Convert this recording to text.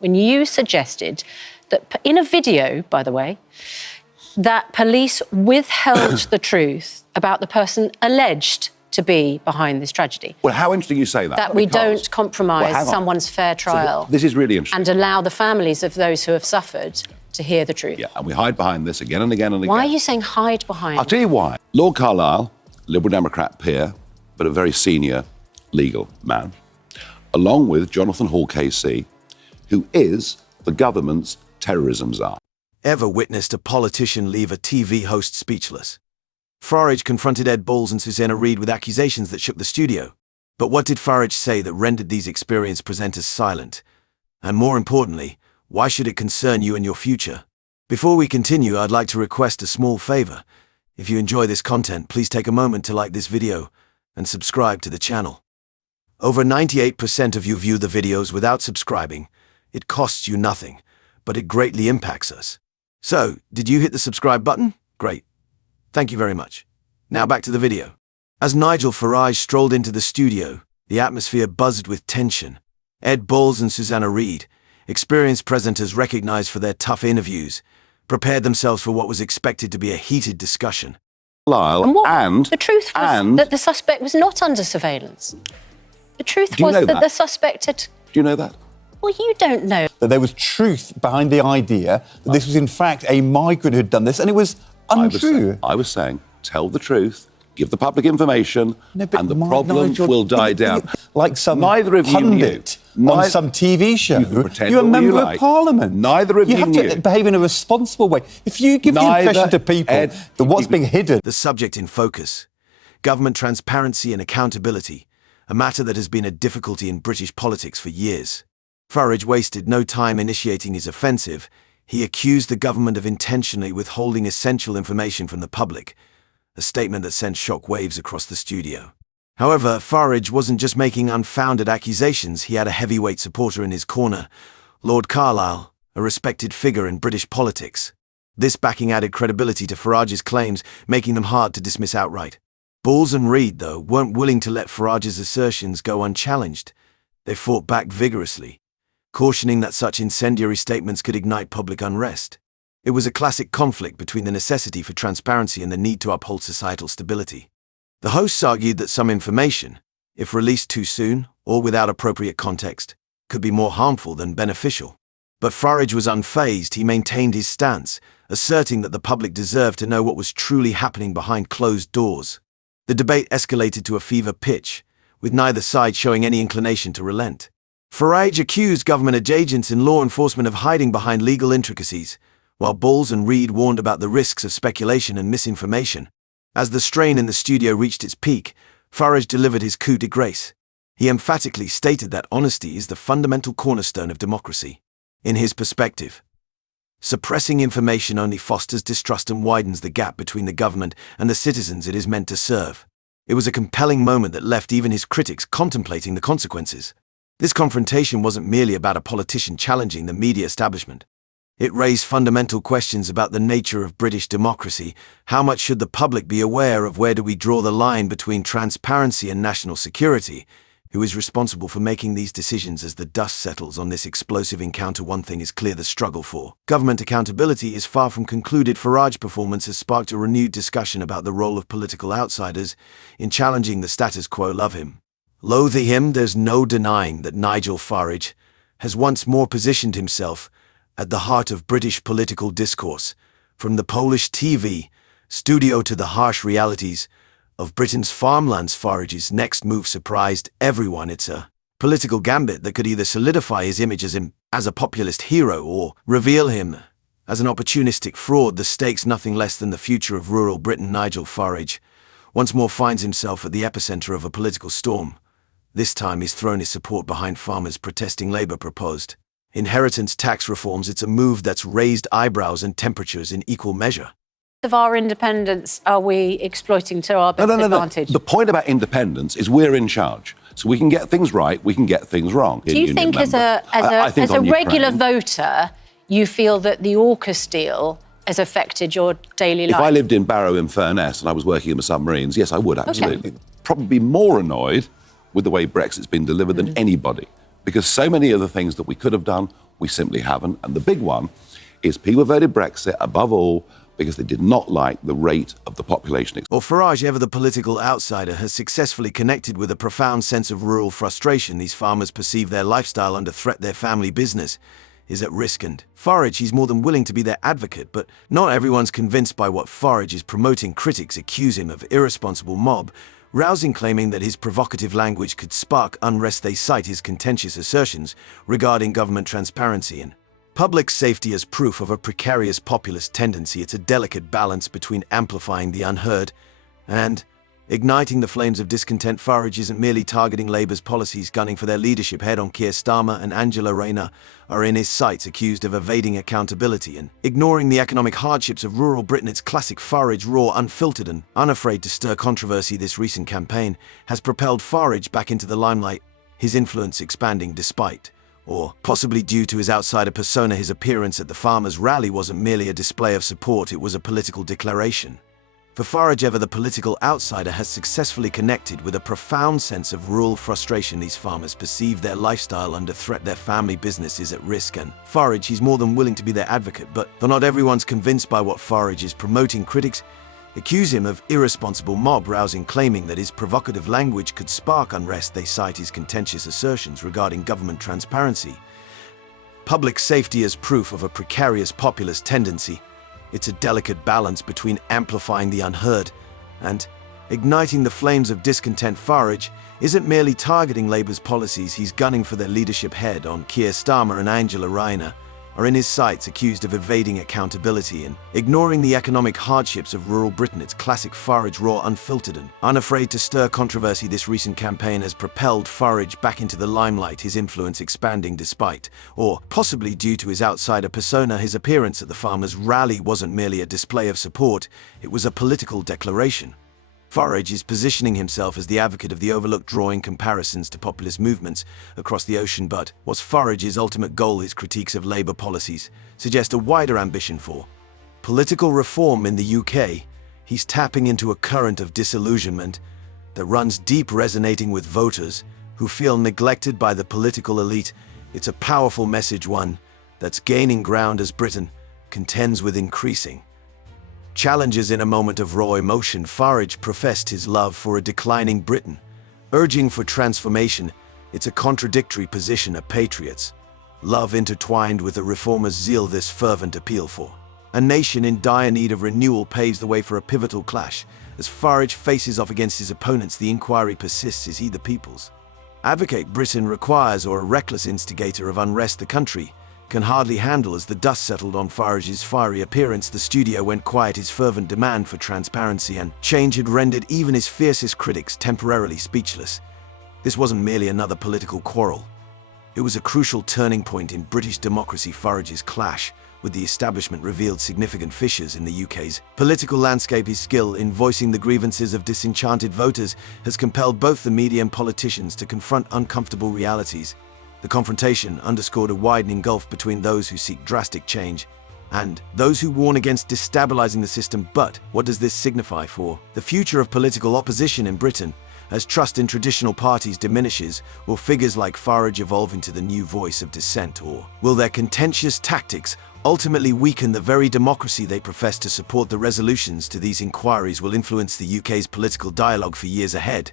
when you suggested that, in a video, by the way, that police withheld the truth about the person alleged to be behind this tragedy. Well, how interesting you say that. That we don't compromise someone's fair trial. So this is really interesting. And allow the families of those who have suffered to hear the truth. Yeah, and we hide behind this again and again and again. Why are you saying hide behind? I'll tell you why. Lord Carlisle, Liberal Democrat peer, but a very senior legal man, along with Jonathan Hall KC, who is the government's terrorism czar. Ever witnessed a politician leave a TV host speechless? Farage confronted Ed Balls and Susanna Reid with accusations that shook the studio. But what did Farage say that rendered these experienced presenters silent? And more importantly, why should it concern you and your future? Before we continue, I'd like to request a small favor. If you enjoy this content, please take a moment to like this video and subscribe to the channel. Over 98% of you view the videos without subscribing. It costs you nothing, but it greatly impacts us. So, did you hit the subscribe button? Great. Thank you very much. Now back to the video. As Nigel Farage strolled into the studio, the atmosphere buzzed with tension. Ed Balls and Susanna Reid, experienced presenters recognized for their tough interviews, prepared themselves for what was expected to be a heated discussion. And the truth was that the suspect was not under surveillance. The truth was that the suspect had... Do you know that? Well, you don't know. That there was truth behind the idea that this was in fact a migrant who had done this, and it was untrue. I was saying, tell the truth, give the public information, and the problem will die down. Like some neither of pundit on some TV show, you're a member of Parliament. Neither of you have to behave in a responsible way. If you give the impression to people that what's being hidden... The subject in focus, government transparency and accountability, a matter that has been a difficulty in British politics for years. Farage wasted no time initiating his offensive. He accused the government of intentionally withholding essential information from the public, a statement that sent shock waves across the studio. However, Farage wasn't just making unfounded accusations. He had a heavyweight supporter in his corner, Lord Carlisle, a respected figure in British politics. This backing added credibility to Farage's claims, making them hard to dismiss outright. Balls and Reid, though, weren't willing to let Farage's assertions go unchallenged. They fought back vigorously, cautioning that such incendiary statements could ignite public unrest. It was a classic conflict between the necessity for transparency and the need to uphold societal stability. The hosts argued that some information, if released too soon or without appropriate context, could be more harmful than beneficial. But Farage was unfazed. He maintained his stance, asserting that the public deserved to know what was truly happening behind closed doors. The debate escalated to a fever pitch, with neither side showing any inclination to relent. Farage accused government agents and law enforcement of hiding behind legal intricacies, while Balls and Reid warned about the risks of speculation and misinformation. As the strain in the studio reached its peak, Farage delivered his coup de grace. He emphatically stated that honesty is the fundamental cornerstone of democracy. In his perspective, suppressing information only fosters distrust and widens the gap between the government and the citizens it is meant to serve. It was a compelling moment that left even his critics contemplating the consequences. This confrontation wasn't merely about a politician challenging the media establishment. It raised fundamental questions about the nature of British democracy. How much should the public be aware of? Where do we draw the line between transparency and national security? Who is responsible for making these decisions as the dust settles on this explosive encounter? One thing is clear: the struggle for government accountability is far from concluded. Farage's performance has sparked a renewed discussion about the role of political outsiders in challenging the status quo. Love him, loathe him, there's no denying that Nigel Farage has once more positioned himself at the heart of British political discourse, from the Polish TV studio to the harsh realities of Britain's farmlands. Farage's next move surprised everyone. It's a political gambit that could either solidify his image as a populist hero or reveal him as an opportunistic fraud. The stakes nothing less than the future of rural Britain. Nigel Farage once more finds himself at the epicenter of a political storm. This time he's thrown his support behind farmers protesting Labour proposed inheritance tax reforms. It's a move that's raised eyebrows and temperatures in equal measure. Of our independence are we exploiting to our best advantage? The point about independence is we're in charge. So we can get things right, we can get things wrong. Do you think as a regular voter, you feel that the AUKUS deal has affected your daily life? If I lived in Barrow in Furness and I was working in the submarines, yes, I would, absolutely. Okay. Probably more annoyed with the way Brexit's been delivered than anybody, because so many of the things that we could have done We simply haven't. And the big one is people voted Brexit above all because they did not like the rate of the population. Or Farage, ever the political outsider, has successfully connected with a profound sense of rural frustration. These farmers perceive their lifestyle under threat, their family business is at risk, and Farage, he's more than willing to be their advocate, but not everyone's convinced by what Farage is promoting. Critics accuse him of irresponsible mob rousing, claiming that his provocative language could spark unrest. They cite his contentious assertions regarding government transparency and public safety as proof of a precarious populist tendency. It's a delicate balance between amplifying the unheard and igniting the flames of discontent. Farage isn't merely targeting Labour's policies. Gunning for their leadership head-on, Keir Starmer and Angela Rayner are in his sights, accused of evading accountability and ignoring the economic hardships of rural Britain. It's classic Farage, raw, unfiltered and unafraid to stir controversy. This recent campaign has propelled Farage back into the limelight, his influence expanding despite, or possibly due to, his outsider persona. His appearance at the farmers' rally wasn't merely a display of support, it was a political declaration. For Farage, ever the political outsider, has successfully connected with a profound sense of rural frustration. These farmers perceive their lifestyle under threat, their family business is at risk, and Farage, he's more than willing to be their advocate, but though not everyone's convinced by what Farage is promoting, critics accuse him of irresponsible mob rousing, claiming that his provocative language could spark unrest. They cite his contentious assertions regarding government transparency, public safety as proof of a precarious populist tendency. It's a delicate balance between amplifying the unheard and igniting the flames of discontent. Farage isn't merely targeting Labour's policies, he's gunning for their leadership head-on. Keir Starmer and Angela Rayner are in his sights, accused of evading accountability and ignoring the economic hardships of rural Britain. It's classic Farage, raw, unfiltered and unafraid to stir controversy. This recent campaign has propelled Farage back into the limelight, his influence expanding despite, or possibly due to, his outsider persona. His appearance at the farmers' rally wasn't merely a display of support, it was a political declaration. Farage is positioning himself as the advocate of the overlooked, drawing comparisons to populist movements across the ocean. But what's Farage's ultimate goal? His critiques of Labour policies suggest a wider ambition for political reform in the UK. He's tapping into a current of disillusionment that runs deep, resonating with voters who feel neglected by the political elite. It's a powerful message, one that's gaining ground as Britain contends with increasing challenges. In a moment of raw emotion, Farage professed his love for a declining Britain, urging for transformation. It's a contradictory position, a patriot's love intertwined with a reformer's zeal. This fervent appeal for a nation in dire need of renewal paves the way for a pivotal clash. As Farage faces off against his opponents, the inquiry persists: is he the people's advocate Britain requires, or a reckless instigator of unrest the country can hardly handle? As the dust settled on Farage's fiery appearance, the studio went quiet. His fervent demand for transparency and change had rendered even his fiercest critics temporarily speechless. This wasn't merely another political quarrel. It was a crucial turning point in British democracy. Farage's clash with the establishment revealed significant fissures in the UK's political landscape. His skill in voicing the grievances of disenchanted voters has compelled both the media and politicians to confront uncomfortable realities. The confrontation underscored a widening gulf between those who seek drastic change and those who warn against destabilizing the system. But what does this signify for the future of political opposition in Britain? As trust in traditional parties diminishes, will figures like Farage evolve into the new voice of dissent, or will their contentious tactics ultimately weaken the very democracy they profess to support? The resolutions to these inquiries will influence the UK's political dialogue for years ahead.